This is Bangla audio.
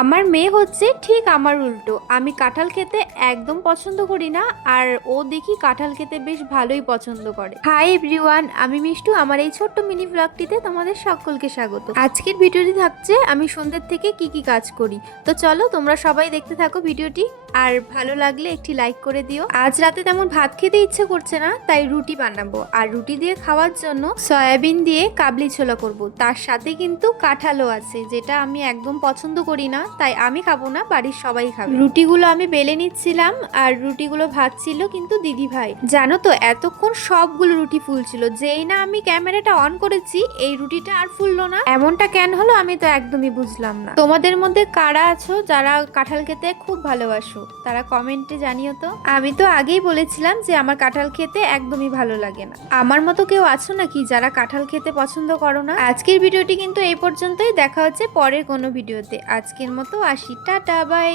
আমার মেয়ে হচ্ছে ঠিক আমার উল্টো, আমি কাঁঠাল খেতে একদম পছন্দ করি না, আর ও দেখি কাঁঠাল খেতে বেশ ভালোই পছন্দ করে। হাই এভরিওয়ান, আমি মিষ্টু। আমার এই ছোট্ট মিনি ব্লগটিতে তোমাদের সকলকে স্বাগত। আজকের ভিডিওটি থাকছে আমি সন্ধ্যের থেকে কি কি কাজ করি। তো চলো তোমরা সবাই দেখতে থাকো ভিডিওটি, আর ভালো লাগলে একটি লাইক করে দিও। আজ রাতে তেমন ভাত খেতে ইচ্ছে করছে না, তাই রুটি বানাবো, আর রুটি দিয়ে খাওয়ার জন্য সয়াবিন দিয়ে কাবলি ছোলা করব। তার সাথে কিন্তু কাঁঠালও আছে, যেটা আমি একদম পছন্দ করি না, তাই আমি খাবো না, বাড়ির সবাই খাবে। রুটিগুলো আমি বেলে নিচ্ছিলাম, আর রুটিগুলো ভাজছিল কিন্তু দিদি ভাই। জানো তো এতক্ষণ সবগুলো রুটি ফুলছিল, যেই না আমি ক্যামেরাটা অন করেছি এই রুটিটা আর ফুললো না। এমনটা কেন হলো আমি তো একদমই বুঝলাম না। তোমাদের মধ্যে কারা আছো যারা কাঁঠাল খেতে খুব ভালোবাসো, তারা কমেন্টে জানিও তো। আমি তো আগেই বলেছিলাম যে আমার কাঁঠাল খেতে একদমই ভালো লাগে না। আমার মতো কেউ আছো নাকি যারা কাঁঠাল খেতে পছন্দ করো না? আজকের ভিডিওটি কিন্তু এই পর্যন্তই, দেখা হচ্ছে পরের কোনো ভিডিওতে। আজকের মতো আসি, টাটা, বাই।